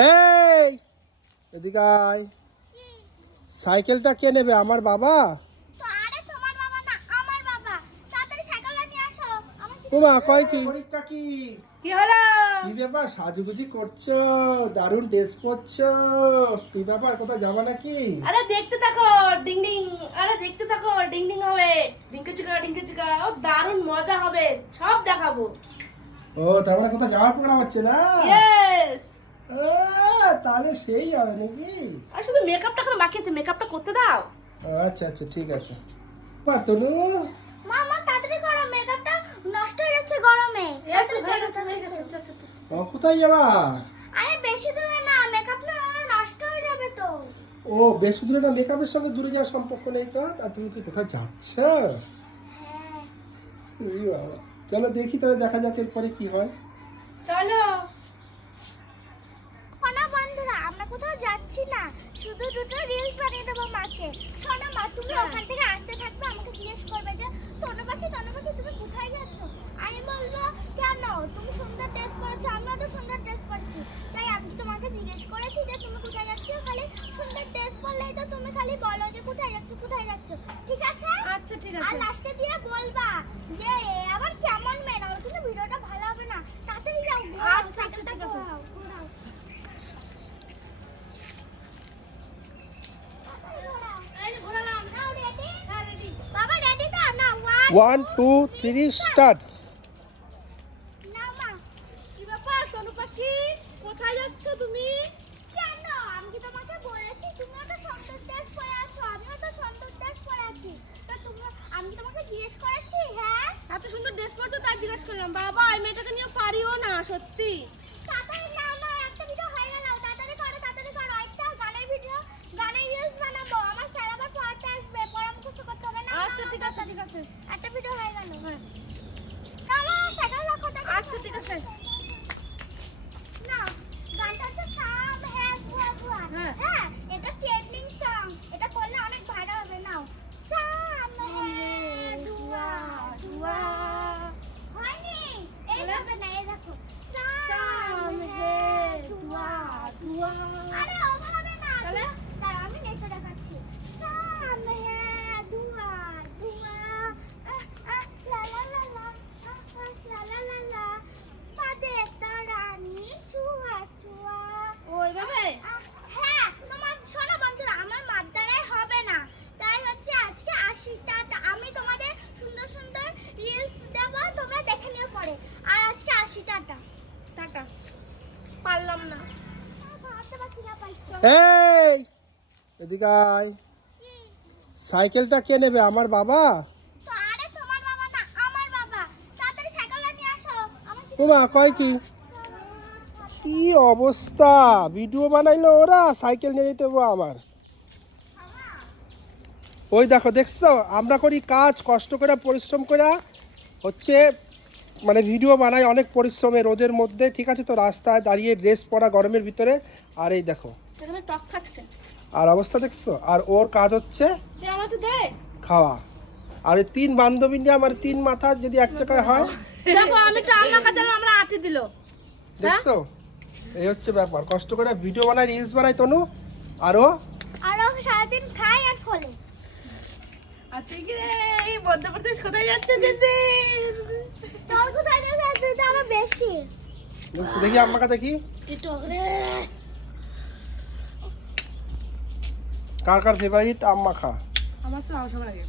এই এদিকে আয়। সাইকেলটা কে নেবে? আমার বাবা। ওমা কয় কি পরীক্ষা কি কি হলো? কি ব্যাপার? সাজুগুজি করছো, দারুণ ড্রেস পরছো, কি ব্যাপার? কোথাও যাবা নাকি? আরে দেখতে থাকো ডিং ডিং, আরে দেখতে থাকো ডিং ডিং হবে, ডিঙ্কে চিকা ও দারুণ মজা হবে, সব দেখাবো। ও তার মানে কোথাও যাওয়ার প্রোগ্রাম হচ্ছে না? ইয়েস। তাহলে সেই হবে নাকি? আর শুধু মেকআপটা করে বাকি আছে, মেকআপটা করতে দাও। আচ্ছা আচ্ছা ঠিক আছে। তনু মামা তাড়াতাড়ি করো, মেকআপটা নষ্ট হয়ে যাচ্ছে গরমে। হয়ে গেছে। কোথায় যাবা? আরে বেশি দূরে না, মেকআপটা নষ্ট হয়ে যাবে তো। ও বেশি দূরে না, মেকআপের সঙ্গে দূরে যাওয়ার সম্পর্ক নেই তো। আর তুমি কি কোথায় যাচ্ছ? হ্যাঁ এই বাবা, চলো দেখি তাহলে, দেখা যাক এরপরে কি হয়। চলো। শোনো বন্ধুরা, আমরা কোথাও যাচ্ছি না, শুধু দুটো রিলস বানিয়ে দেবো মাকে। শোনো মা, তুমি ওখান থেকে আসতে থাকবে, আমাকে জিজ্ঞেস করবে যে তনু পাখি তুমি কোথায় যাচ্ছ। আমি বলবো কেন, তুমি সুন্দর ড্রেস পরেছো, আমিও তো সুন্দর ড্রেস পরেছি, তাই আমি তোমাকে জিজ্ঞেস করেছি যে তুমি কোথায় যাচ্ছ। খালি সুন্দর ড্রেস পরলেই তো তুমি খালি বলো যে কোথায় যাচ্ছ। ঠিক আছে? আচ্ছা ঠিক আর আছে। লাস্টে দিয়ে বলবা যে এ আবার কেমন মেয়ে, না কিন্তু ভিডিওটা ভালো হবে না। তাড়াতাড়ি যাও, আচ্ছা, ঠিক আছে। ঘোরাও। এই ঘোরালাম। নাও রেডি? হ্যাঁ রেডি। বাবা রেডি তো? না 1 2 3 স্টার্ট। না মা। কি ব্যাপার তনু পাখি, কোথায় যাচ্ছ তুমি? কেন, আমি কি তোমাকে বলেছি তুমিও তো সুন্দর ড্রেস পরে আছো, আমিও তো সুন্দর ড্রেস পরে আছি, তো তুমি, আমি কি তোমাকে জিজ্ঞেস করেছি? হ্যাঁ এত সুন্দর ড্রেস পরছো তাই জিজ্ঞেস করলাম। বাবা এই মেয়েটাকে নিয়ে পারিও না সত্যি। তাড়াতাড়ি না মা, একটা ভিডিও হয়ে গেল, তাড়াতাড়ি করো একটা গানের ভিডিও, গানের রিলস বানাবো। আমার স্যার আবার পড়াতে আসবে, পড়া মুখস্থ করতে হবে না। আচ্ছা ঠিক আছে। একটা ভিডিও হয়ে গেল। হ্যাঁ। না সাইকেল রাখো। আচ্ছা ঠিক আছে। না, গানটা হচ্ছে সাম হ্যাঁ বুয়া বুয়া। হ্যাঁ। হ্যাঁ, এটা ট্রেন্ডিং সং, এটা করলে অনেক ভাইরাল হবে। নাও সাম হ্যাঁ দুয়া দুয়া। হয়নি? এই হবে না, এই দেখো সাম হ্যাঁ দুয়া দুয়া। আরে ওভাবে না, তাহলে? দাঁড়াও আমি নেচে দেখাচ্ছি। সাম হ্যাঁ দুয়া দুয়া, লা লা লা লা, লা লা লা লা, পাদে তারানি ছুয়া ছুয়া। ওইভাবে? হ্যাঁ, তোমার শোনো বন্ধুরা, আমার মার দ্বারাই হবে না, তাই হচ্ছে আজকে 80টা আমি তোমাদের সুন্দর সুন্দর রিলস দেবো, তোমরা দেখে নিও পরে। আর আজকে 80টা টাটা। পারলাম না। ভাবতে পারছি না পাইছো। এই এদিকে আয়। সাইকেলটা কে নেবে? আমার বাবা। তো আরে তোমার বাবা না, আমার বাবা। তাড়াতাড়ি সাইকেলটা নিয়ে আসো। আমার ওমা কয় কি কি অবস্থা? ভিডিও বানাইলো ওরা, সাইকেল নিয়ে যেতে হবে আমার। ওই দেখো, দেখছো আমরা করি কাজ কষ্ট করে, পরিশ্রম করে হচ্ছে, মানে ভিডিও বানাই অনেক পরিশ্রমে রোদের মধ্যে, ঠিক আছে? তো রাস্তায় দাঁড়িয়ে ড্রেস পরা গরমের ভিতরে, আর এই দেখো এখানে টক খাচ্ছে। আর অবস্থা দেখছো। আর ওর কাজ হচ্ছে দে আমার তো দে। খাওয়া। আর এই 3 বান্ধবী নিয়ে আমার 3 মাথা যদি এক জায়গায় হয়, দেখো আমি তো আম্মা কাছে আমরা আটি দিল। দেখছো? এই হচ্ছে ব্যাপার, কষ্ট করে ভিডিও বানাই, রিলস বানাই তনু। আরও আরো সারাদিন খাই আর ফলে। আর তুই কি রে, এই মধ্যপ্রদেশ কোথায় যাচ্ছে দিদি? তোর কোথায় গেছে? তুই তো আরো বেশি। দেখি আম্মাকে দেখি, কি টক রে। কার কার ফেভারিট আম্মা খা। আমার তো সবার আগে।